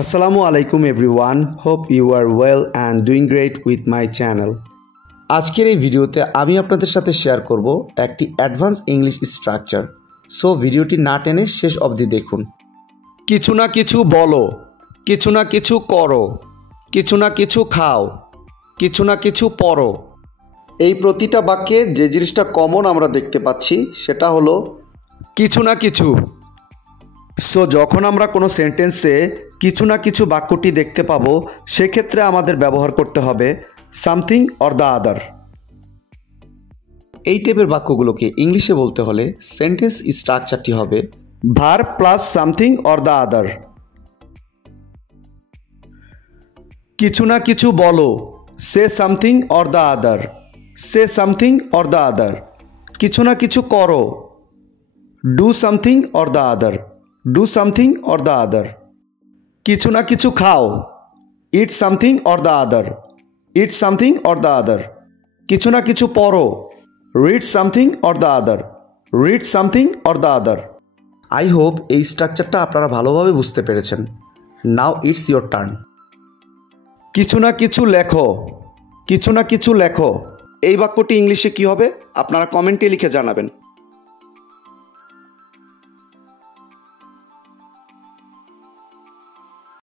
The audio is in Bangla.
Assalamu alaikum everyone. Hope you are well and doing great with my channel. আজকের এই ভিডিওতে আমি আপনাদের সাথে শেয়ার করব একটি অ্যাডভান্স ইংলিশ স্ট্রাকচার। সো ভিডিওটি না টেনে শেষ অবধি দেখুন। কিছু না কিছু বলো, কিছু না কিছু করো, কিছু না কিছু খাও, কিছু না কিছু পড়ো। এই প্রতিটা বাক্যে যে জিনিসটা কমন আমরা দেখতে পাচ্ছি সেটা হলো কিছু না কিছু। সো যখন আমরা কোনো সেন্টেন্সে কিছু না কিছু বাক্যটি দেখতে পাবো সেক্ষেত্রে আমাদের ব্যবহার করতে হবে সামথিং অর দ্য আদার। এই টাইপের বাক্যগুলোকে ইংলিশে বলতে হলে সেন্টেন্স স্ট্রাকচারটি হবে verb plus something or the other. কিছু না কিছু বলো, say something or the other, say something or the other. কিছু না কিছু করো, do something or the other, do something or the other. কিছু না কিছু খাও, eat something or the other, eat something or the other. কিছু না কিছু পড়ো, read something or the other, read something or the other. I hope এই স্ট্রাকচারটা আপনারা ভালোভাবে বুঝতে পেরেছেন। Now it's your turn. কিছু না কিছু লেখো, কিছু না কিছু লেখো। এই বাক্যটি ইংলিশে কী হবে আপনারা কমেন্টে লিখে জানাবেন।